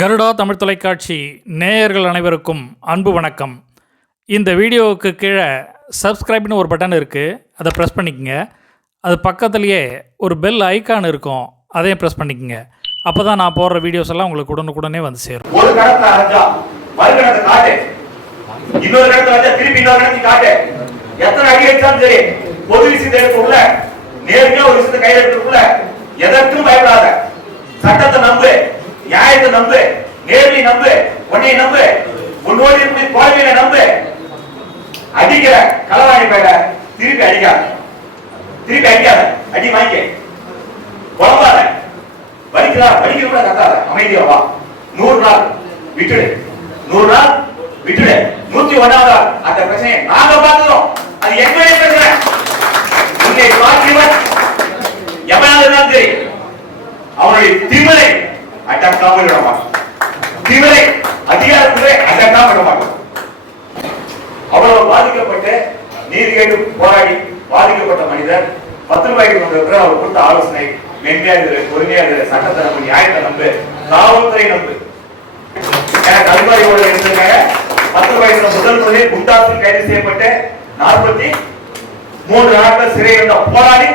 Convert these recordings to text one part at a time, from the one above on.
கருடா தமிழ் தொலைக்காட்சி நேயர்கள் அனைவருக்கும் அன்பு வணக்கம். இந்த வீடியோவுக்கு கீழே சப்ஸ்கிரைப்னு ஒரு பட்டன் இருக்குது அதை ப்ரெஸ் பண்ணிக்கோங்க. அது பக்கத்துலேயே ஒரு பெல் ஐகான் இருக்கும். அதையும் ப்ரெஸ் பண்ணிக்கோங்க. அப்போ தான் நான் போடுற வீடியோஸ் எல்லாம் உங்களுக்கு உடனுக்குடனே வந்து சேரும். ஒரு அரைஞ்சா காட்டு. இன்னொரு அரைஞ்சா திருப்பி இன்னொரு கடத்தை காட்டு. எத்தனை அடி அடிச்சாலும் சரி பொது விஷயத்தை ஒரு விஷயத்தை கையில் எதற்கும் பயப்படாத. சட்டத்தை நம்பு. நியாயத்தை நம்பு நேர்மை நம்பு உன்னை நம்பு உன்னோடு இருந்து கோழமையை நம்பு. அடிக்கிற களவாணி பேர திருப்பி அடிக்காத. திருப்பி அடிக்காத. அடி வாங்கிக்க. குழம்பாத. வலிக்கிறா வலிக்கிற கூட கத்தாத. அமைதியா வா. நூறு நாள் விட்டுடு. நூறு நாள் விட்டுடு. நூத்தி ஒன்னாவது நாள். அந்த பிரச்சனையை நாங்க பார்த்துக்கிறோம். அது எங்க பிரச்சனை உன்னை பார்க்கிறவன் எவனாக இருந்தாலும் சரி அவனுடைய திமிரை அடக்காமல் விட மாட்டோம் திமிரை அதிகாரத்திலே அடக்காமல் விட மாட்டோம் அவ்வளவு பாதிக்கப்பட்டு நீதி கேட்டு போராடி பாதிக்கப்பட்ட மனிதர் பத்து ரூபாய்க்கு கொண்டு அவர் கொடுத்த ஆலோசனை மென்மையா இரு பொறுமையா இரு சட்டத்தை நம்பு நியாயத்தை நம்பு காவல்துறை நம்பு. எனக்கு அதிகாரியோட இருந்திருக்காங்க பத்து ரூபாய்க்கு முதல் முதலில் குண்டாசில் கைது செய்யப்பட்டு நாற்பத்தி மூன்று நாட்கள் சிறை இருந்த போராடி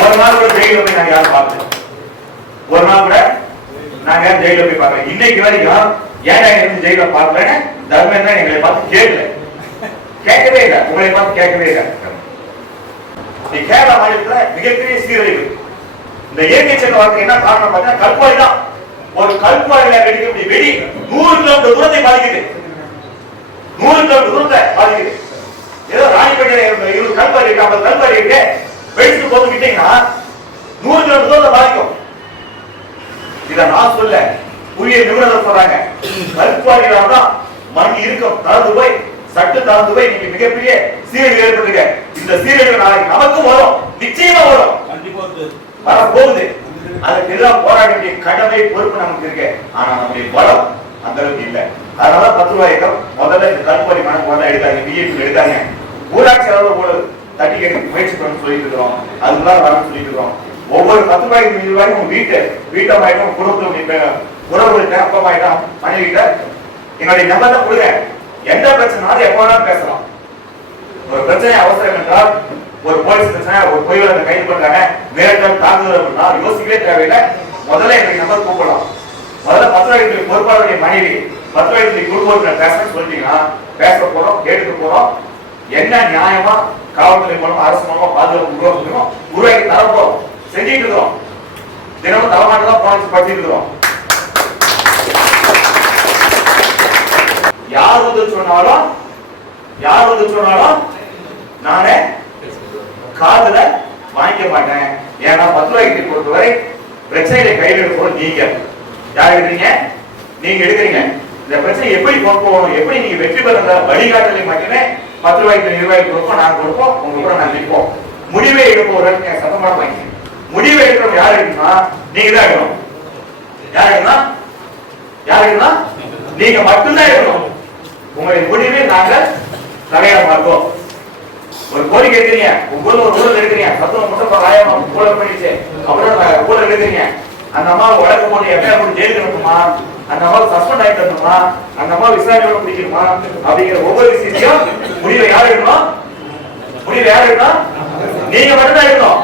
ஒரு நாள் கூட ஜெயில போய் நாங்க யாரும் பார்த்தேன் ஒரு நாள் கூட நாங்க ஜெயில போய் பார்க்கல? இன்னைக்கு வரைக்கும் ஏன் நாங்க இருந்து ஜெயில பார்க்கலன்னு தர்மன் எங்களை பார்த்து கேட்கல. கேட்கவே இல்லை. உங்களை பார்த்து கேட்கவே இல்லை. நீ கேரளா மாநிலத்துல மிகப்பெரிய சீரழிவு. இந்த இயற்கை செல்ல வாழ்க்கை என்ன காரணம் பார்த்தீங்கன்னா கல்வாய் தான். ஒரு கல்பாரியில வெடிக்கக்கூடிய வெடி நூறு கிலோமீட்டர் தூரத்தை பாதிக்குது. நூறு கிலோமீட்டர் தூரத்தை பாதிக்குது. ஏதோ ராணிப்பேட்டையில இருபது கல்பாரி இருக்கு ஐம்பது கல்பாரி இருக்கு. வெடிச்சு போது விட்டீங்கன்னா நூறு கிலோமீட்டர் தூரத்தை பாதிக்கும். இத நான் சொல்ல புதிய நிபுணர்கள் சொல்றாங்க. கல்பாரிகளால தான் மண் இருக்கும் தளர்ந்து போய் சட்டு தளர்ந்து போய் நீங்க மிகப்பெரிய சீரழிவு ஏற்படுங்க இந்த சீரழிவு நாளைக்கு நமக்கும் வரும் நிச்சயமா வரும். வர போகுது அதுக்கு எதிராக போராட வேண்டிய கடமை பொறுப்பு நமக்கு இருக்கு. ஆனா நம்முடைய பலம் அந்த அளவுக்கு இல்ல. அதனால பத்து ரூபாய்க்கு முதல்ல இந்த மனம் முதல்ல எடுத்தாங்க பிஜேபி எடுத்தாங்க. ஊராட்சி அளவு தட்டி முயற்சி பண்ண சொல்லிட்டு இருக்கிறோம். அதுதான் வரணும்னு சொல்லிட்டு இருக்கிறோம். ஒவ்வொரு பத்து ரூபாய்க்கு இருபது ரூபாய்க்கு உங்க வீட்டு வீட்டை குடும்பத்தில் நிற்பேன் உறவுகிட்ட அப்பா ஆயிட்டும் மனைவி கிட்ட என்னுடைய நம்பர் தான் கொடுங்க. எந்த பிரச்சனாலும் எப்ப வேணாலும் பேசலாம். ஒரு பிரச்சனை அவசரம் என்றால் ஒரு போலீஸ் பிரச்சனை ஒரு பொய் கைது பண்றாங்க மிரட்டல் தாக்குதல் அப்படின்னா யோசிக்கவே தேவையில்லை. முதல்ல என்னுடைய நம்பர் கூப்பிடலாம். முதல்ல பத்து பத்திரிகை பொறுப்பாளருடைய மனைவி பத்திரிகை குடும்பத்தில் பேசணும்னு சொல்லிட்டீங்கன்னா பேச போறோம் கேட்டுக்க போறோம். என்ன நியாயமா காவல்துறை மூலமா அரசு மூலமா பாதுகாப்பு உருவாக்கணும் உருவாக்கி தர போறோம் செஞ்சுட்டு இருக்கிறோம் தினமும் தலைமாட்டு தான் போனஸ் படிச்சுட்டு இருக்கிறோம் யார் வந்து சொன்னாலும் யார் வந்து சொன்னாலும் நானே காதுல வாங்கிக்க மாட்டேன். ஏன்னா பத்து ரூபாய்க்கு பொறுத்தவரை பிரச்சனைகளை கையில் எடுப்போம் நீங்க. யார் எடுக்கிறீங்க? நீங்க எடுக்கிறீங்க. இந்த பிரச்சனை எப்படி கொண்டு போகணும்? எப்படி நீங்க வெற்றி பெற வழிகாட்டலை மட்டுமே பத்து ரூபாய்க்கு நிர்வாகி கொடுப்போம் நான் கொடுப்போம் உங்க கூட நான் நிற்போம். முடிவை எடுப்பவர்கள் சத்தமாக வாங்கி முடிவு எடுக்கிறவங்க யார் எடுக்கணும்னா நீங்க தான் இருக்கணும். யார் எடுக்கணும் யார் நீங்க மட்டும்தான் இருக்கணும். உங்களுடைய முடிவை நாங்கள் தலையிட மாட்டோம் ஒரு கோரிக்கை எடுக்கிறீங்க. உங்க ஊர்ல ஒரு ஊழல் எடுக்கிறீங்க. சத்துவ மட்டும் ராயம் ஊழல் பண்ணிச்சு அப்புறம் ஊழல் எடுக்கிறீங்க. அந்த அம்மா வழக்கு போட்டு எப்பயா போட்டு ஜெயிலுக்கு அனுப்புமா அந்த அம்மா சஸ்பெண்ட் ஆயிட்டு வரணுமா அந்த அம்மா விசாரணை பிடிக்கணுமா? அப்படிங்கிற ஒவ்வொரு விஷயத்தையும் முடிவை யார் எடுக்கணும்? முடிவை யார் எடுக்கணும்? நீங்க மட்டும்தான் எடுக்கணும்.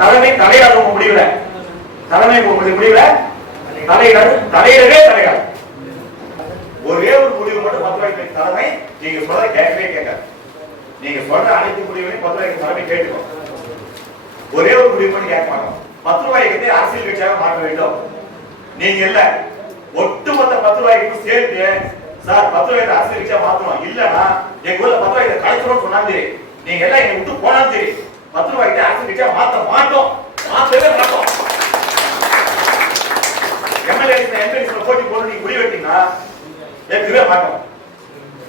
தலைமை தலையிடாத முடியல தலைமை முடியல முடிவுல? தலையிடவே தலையிடாது ஒரே ஒரு முடிவு மட்டும் பத்து தலைமை நீங்க சொல்றத கேட்கவே கேட்காது. நீங்க சொல்ற அனைத்து முடிவுகளையும் பத்து தலைமை கேட்டுக்கோ ஒரே ஒரு முடிவு மட்டும் கேட்க மாட்டோம். பத்து ரூபாய்க்கு அரசியல் கட்சியாக மாற்ற வேண்டும். நீங்க இல்ல. ஒட்டுமொத்த பத்து ரூபாய்க்கு சேர்த்து சார் பத்து ரூபாய்க்கு அரசியல் கட்சியா மாத்தணும். இல்லன்னா எங்க ஊர்ல பத்து ரூபாய்க்கு கலைச்சிரும் சொன்னாலும் சரி. நீங்க எல்லாம் எங்க விட்டு போனாலும் சரி. பத்து ரூபாய்க்கு அரசு கட்சியா மாத்த மாட்டோம். மாத்தவே மாட்டோம். எம்எல்ஏ எம்எல்ஏ போட்டி போட்டு நீ முடிவு வெட்டினா ஏற்கவே மாட்டோம்.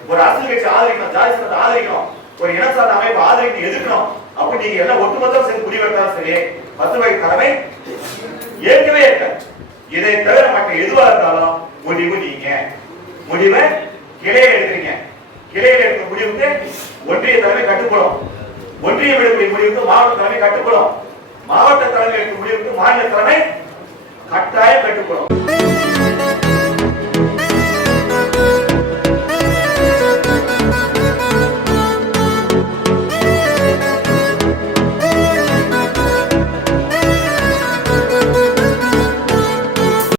ஒரு அரசியல் கட்சி ஆதரிக்கணும் ஜாதி சட்டத்தை ஆதரிக்கணும். ஒரு இனசார்ந்த அமைப்பு ஆதரிக்கணும் எதிர்க்கணும். அப்ப நீங்க எல்லாம் ஒட்டுமொத்தம் சேர்ந்து முடிவெடுத்தாலும் சரி பத்து ரூபாய்க்கு தலைமை ஏற்கவே இருக்க இதை தவிர மற்ற எதுவா இருந்தாலும் முடிவு நீங்க. முடிவை கிளையில எடுக்கிறீங்க. கிளையில எடுக்கிற முடிவுக்கு ஒன்றிய தலைமை கட்டுப்படும் ஒன்றிய எடுக்கும் முடிவுக்கு மாவட்ட தலைமை கட்டுப்படும் மாவட்ட தலைமை முடிவுக்கு மாநில தலைமை கட்டாயம் கட்டுப்படும்